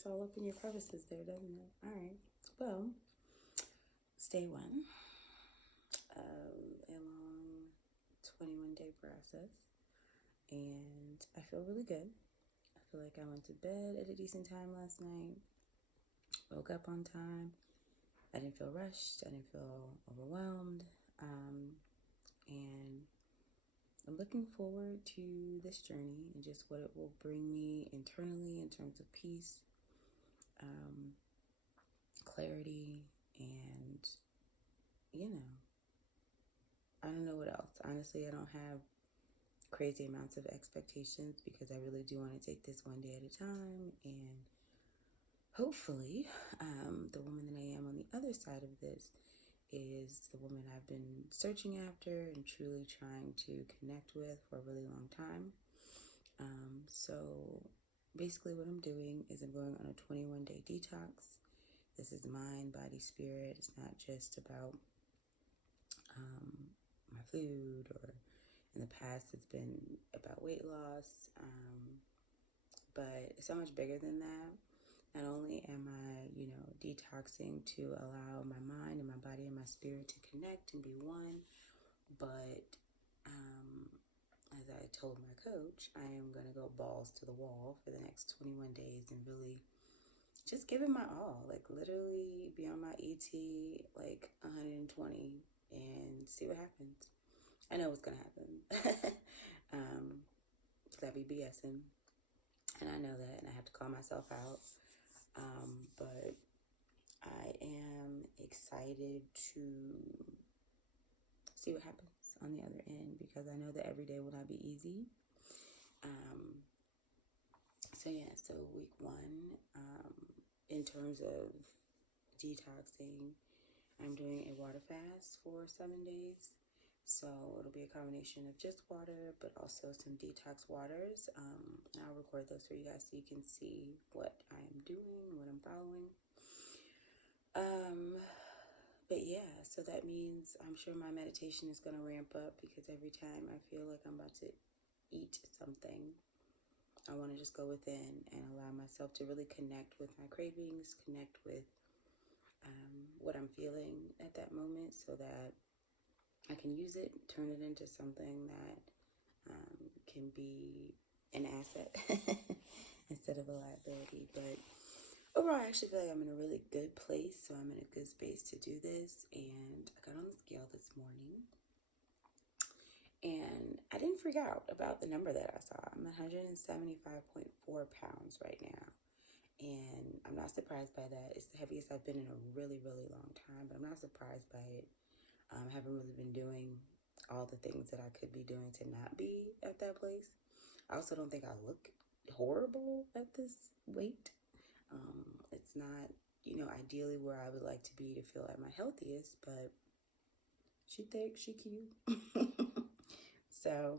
gets all up in your crevices there, doesn't it? All right. Well, it's day one of a long 21-day process, and I feel really good. I feel like I went to bed at a decent time last night, woke up on time. I didn't feel rushed. I didn't feel overwhelmed. And I'm looking forward to this journey and just what it will bring me internally in terms of peace, clarity, and, I don't know what else. Honestly, I don't have crazy amounts of expectations because I really do want to take this one day at a time. And hopefully, the woman that I am on the other side of this is the woman I've been searching after and truly trying to connect with for a really long time. So basically what I'm doing is I'm going on a 21-day detox. This is mind, body, spirit. It's not just about my food, or in the past it's been about weight loss, but it's so much bigger than that. Not only am I, detoxing to allow my mind and my body and my spirit to connect and be one, but as I told my coach, I am going to go balls to the wall for the next 21 days and really just give it my all, like literally be on my ET like 120 and see what happens. I know what's going to happen because I be BSing, and I know that, and I have to call myself out. But I am excited to see what happens on the other end, because I know that every day will not be easy. So week one, in terms of detoxing, I'm doing a water fast for 7 days. So it'll be a combination of just water, but also some detox waters. I'll record those for you guys so you can see what I'm doing, what I'm following. But yeah, so that means I'm sure my meditation is going to ramp up, because every time I feel like I'm about to eat something, I want to just go within and allow myself to really connect with my cravings, connect with what I'm feeling at that moment, so that I can use it, turn it into something that can be an asset instead of a liability. But overall, I actually feel like I'm in a really good place, so I'm in a good space to do this. And I got on the scale this morning, and I didn't freak out about the number that I saw. I'm 175.4 pounds right now, and I'm not surprised by that. It's the heaviest I've been in a really, really long time, but I'm not surprised by it. I haven't really been doing all the things that I could be doing to not be at that place. I also don't think I look horrible at this weight. It's not, ideally where I would like to be to feel at my healthiest, but she thick, she cute. So,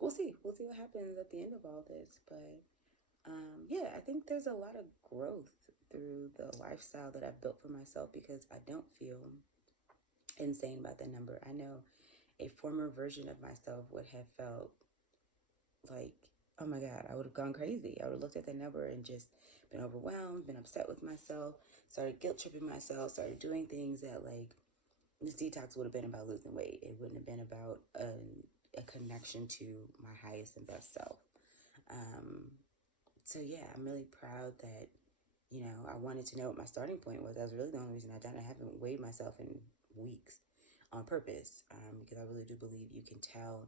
we'll see. We'll see what happens at the end of all this. But, yeah, I think there's a lot of growth through the lifestyle that I've built for myself, because I don't feel insane about the number. I know a former version of myself would have felt like, oh my God, I would have gone crazy. I would have looked at the number and just been overwhelmed, been upset with myself, started guilt tripping myself, started doing things that, like, this detox would have been about losing weight. It wouldn't have been about a connection to my highest and best self. So yeah, I'm really proud that, I wanted to know what my starting point was. That was really the only reason I done it. I haven't weighed myself in weeks on purpose, because I really do believe you can tell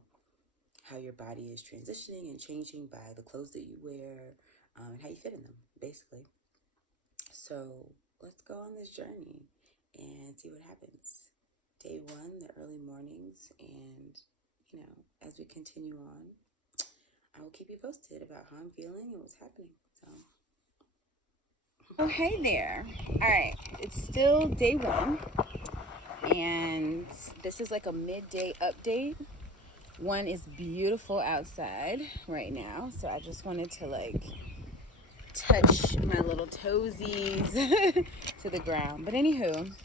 how your body is transitioning and changing by the clothes that you wear, and how you fit in them, basically. So let's go on this journey and see what happens. Day one, the early mornings, and, as we continue on, I will keep you posted about how I'm feeling and what's happening. Oh, hey there. All right, it's still day one, and this is like a midday update. One is beautiful outside right now, so I just wanted to touch my little toesies to the ground. But anywho,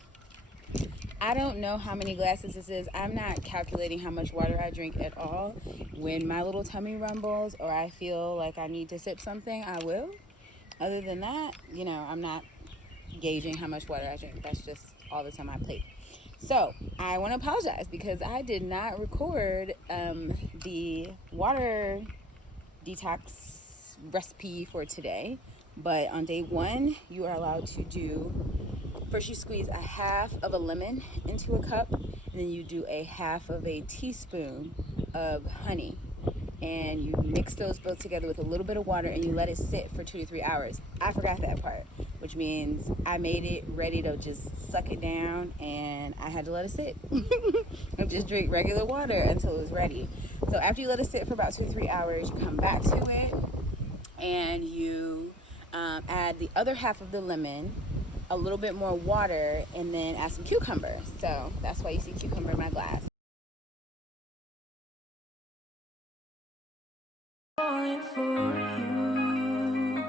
I don't know how many glasses this is. I'm not calculating how much water I drink at all. When my little tummy rumbles or I feel like I need to sip something, I will. Other than that, I'm not gauging how much water I drink. That's just all that's on my plate. So I want to apologize because I did not record the water detox recipe for today. But on day one, you are allowed to do, first you squeeze a half of a lemon into a cup, and then you do a half of a teaspoon of honey. And you mix those both together with a little bit of water, and you let it sit for 2 to 3 hours. I forgot that part, which means I made it ready to just suck it down, and I had to let it sit. And just drink regular water until it was ready. So after you let it sit for about 2 to 3 hours, you come back to it, and you add the other half of the lemon, a little bit more water, and then add some cucumber. So that's why you see cucumber in my glass. For you,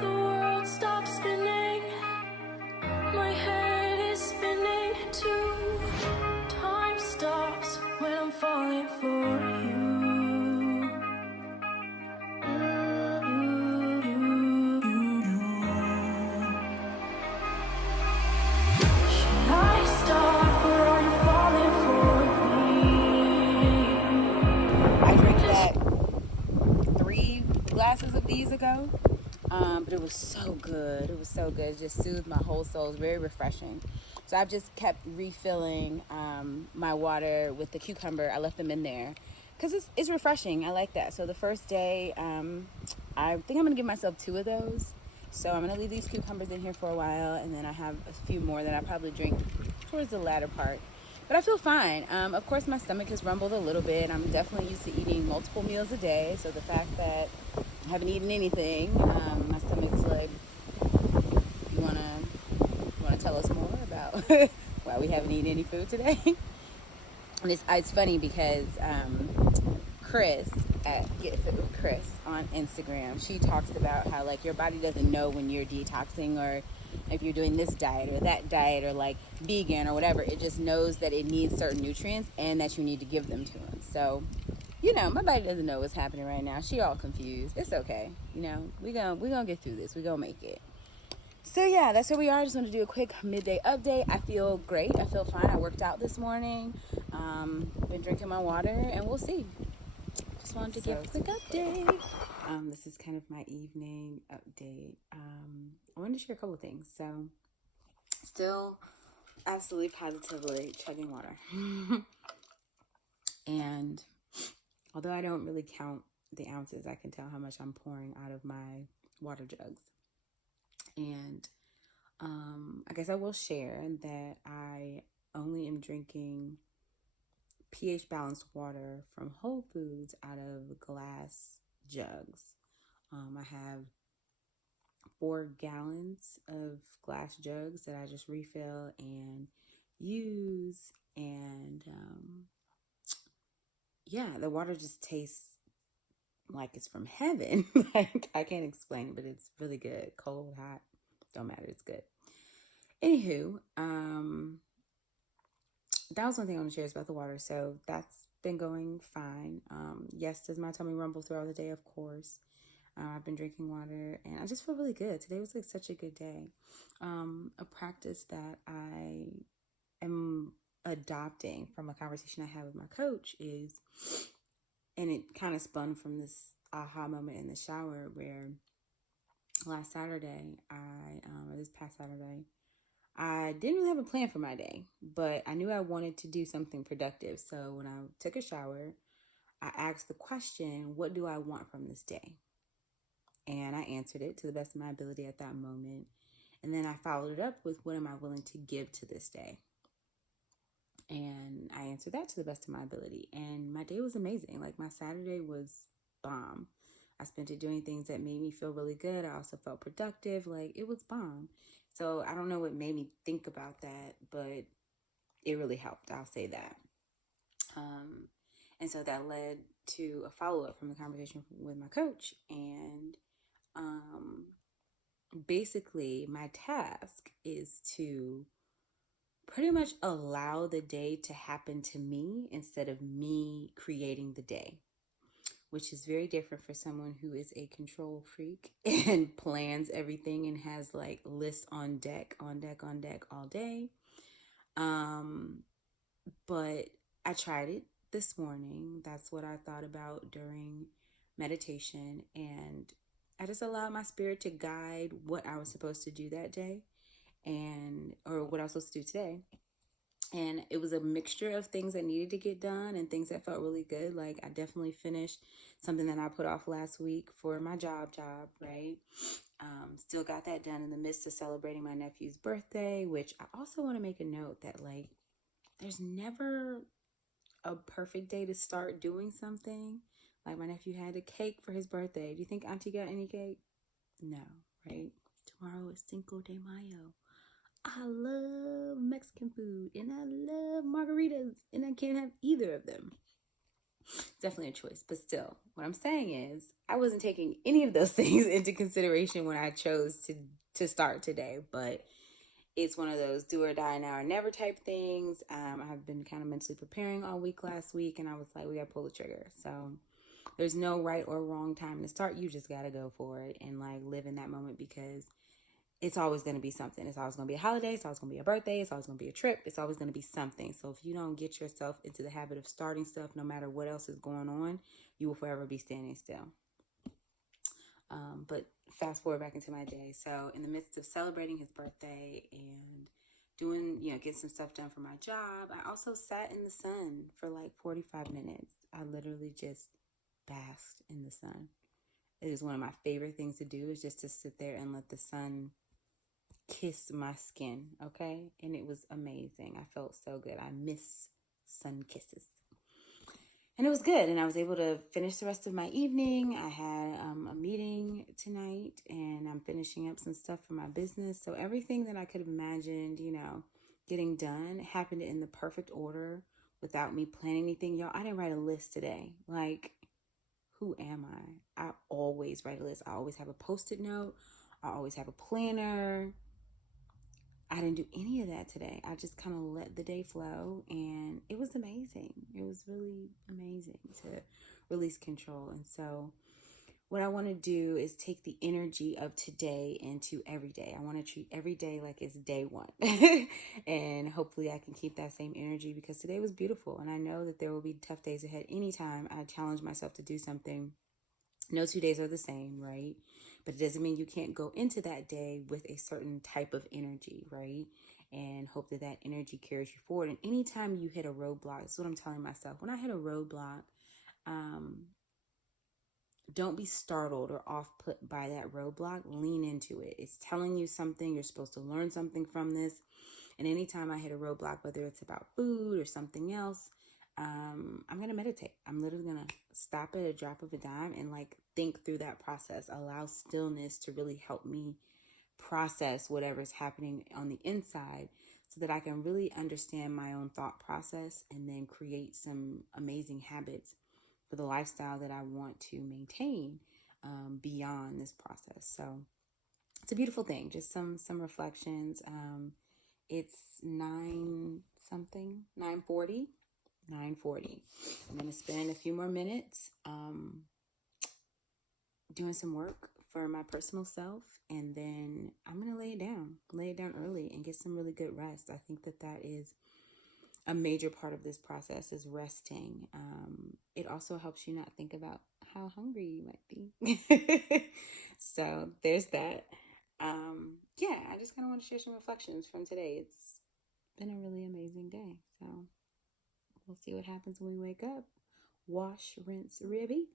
the world stops spinning, my head is spinning too. Time stops when I'm falling for you. Should I stop or are you falling for me? I drank that 3 glasses of these ago, but it was so good. It was so good. It just soothed my whole soul. It was very refreshing. So I've just kept refilling my water with the cucumber. I left them in there because it's refreshing. I like that. So the first day, I think I'm going to give myself 2 of those. So I'm going to leave these cucumbers in here for a while, and then I have a few more that I probably drink towards the latter part. But I feel fine. Of course, my stomach has rumbled a little bit. I'm definitely used to eating multiple meals a day. So the fact that I haven't eaten anything, my stomach's like, you wanna tell us more about why we haven't eaten any food today? And it's funny because Chris at Get Fit with Chris on Instagram, she talks about how like your body doesn't know when you're detoxing or if you're doing this diet or that diet or like vegan or whatever. It just knows that it needs certain nutrients and that you need to give them to them. So, my body doesn't know what's happening right now. She all confused. It's okay. We gonna get through this. We gonna make it. So yeah, that's where we are. I just want to do a quick midday update. I feel great. I feel fine. I worked out this morning. Been drinking my water, and we'll see. Just wanted to give a quick update. This is kind of my evening update. I wanted to share a couple of things. So, still absolutely positively chugging water. And although I don't really count the ounces, I can tell how much I'm pouring out of my water jugs. And I guess I will share that I only am drinking pH balanced water from Whole Foods out of glass jugs. I have 4 gallons of glass jugs that I just refill and use. And the water just tastes like it's from heaven. Like, I can't explain it, but it's really good. Cold, hot, don't matter. It's good. Anywho, that was one thing I want to share is about the water. So that's been going fine. Yes, does my tummy rumble throughout the day? Of course. I've been drinking water, and I just feel really good. Today was like such a good day. A practice that I am adopting from a conversation I had with my coach is, and it kind of spun from this aha moment in the shower where last Saturday, this past Saturday, I didn't really have a plan for my day, but I knew I wanted to do something productive. So when I took a shower, I asked the question, what do I want from this day? And I answered it to the best of my ability at that moment. And then I followed it up with, what am I willing to give to this day? And I answered that to the best of my ability. And my day was amazing. Like, my Saturday was bomb. I spent it doing things that made me feel really good. I also felt productive. Like, it was bomb. So I don't know what made me think about that, but it really helped. I'll say that. And so that led to a follow-up from the conversation with my coach. And basically, my task is to pretty much allow the day to happen to me instead of me creating the day. which is very different for someone who is a control freak and plans everything and has like lists on deck, on deck, on deck all day. But I tried it this morning. That's what I thought about during meditation. And I just allowed my spirit to guide what I was supposed to do that day or what I was supposed to do today. And it was a mixture of things that needed to get done and things that felt really good. Like I definitely finished something that I put off last week for my job, right? Still got that done in the midst of celebrating my nephew's birthday, which I also want to make a note that like there's never a perfect day to start doing something. Like my nephew had a cake for his birthday. Do you think Auntie got any cake? No, right? Tomorrow is Cinco de Mayo. I love Mexican food and I love margaritas and I can't have either of them. It's definitely a choice, but still, what I'm saying is I wasn't taking any of those things into consideration when I chose to start today, but it's one of those do or die now or never type things. I've been kind of mentally preparing all week last week and I was like, we got to pull the trigger. So there's no right or wrong time to start. You just got to go for it and like live in that moment because it's always going to be something. It's always going to be a holiday. It's always going to be a birthday. It's always going to be a trip. It's always going to be something. So if you don't get yourself into the habit of starting stuff, no matter what else is going on, you will forever be standing still. But fast forward back into my day. So in the midst of celebrating his birthday and doing, get some stuff done for my job, I also sat in the sun for like 45 minutes. I literally just basked in the sun. It is one of my favorite things to do is just to sit there and let the sun kiss my skin, okay? And it was amazing. I felt so good. I miss sun kisses. And it was good. And I was able to finish the rest of my evening. I had a meeting tonight and I'm finishing up some stuff for my business. So everything that I could have imagined, getting done happened in the perfect order without me planning anything. Y'all, I didn't write a list today. Like, who am I? I always write a list. I always have a Post-it note. I always have a planner. I didn't do any of that today. I just kind of let the day flow and it was amazing. It was really amazing to release control. And so what I want to do is take the energy of today into every day. I want to treat every day like it's day one. And hopefully I can keep that same energy because today was beautiful. And I know that there will be tough days ahead. Anytime I challenge myself to do something, no 2 days are the same, right? But it doesn't mean you can't go into that day with a certain type of energy, right? And hope that that energy carries you forward. And anytime you hit a roadblock, that's what I'm telling myself. When I hit a roadblock, don't be startled or off put by that roadblock. Lean into it. It's telling you something. You're supposed to learn something from this. And anytime I hit a roadblock, whether it's about food or something else, I'm going to meditate. I'm literally going to stop at a drop of a dime and like think through that process. Allow stillness to really help me process whatever's happening on the inside so that I can really understand my own thought process and then create some amazing habits for the lifestyle that I want to maintain beyond this process. So it's a beautiful thing. Just some reflections. It's 9:40. I'm going to spend a few more minutes doing some work for my personal self, and then I'm going to lay it down early and get some really good rest. I think that is a major part of this process is resting. It also helps you not think about how hungry you might be. So there's that. I just kind of want to share some reflections from today. It's been a really amazing day. So we'll see what happens when we wake up. Wash, rinse, ribby.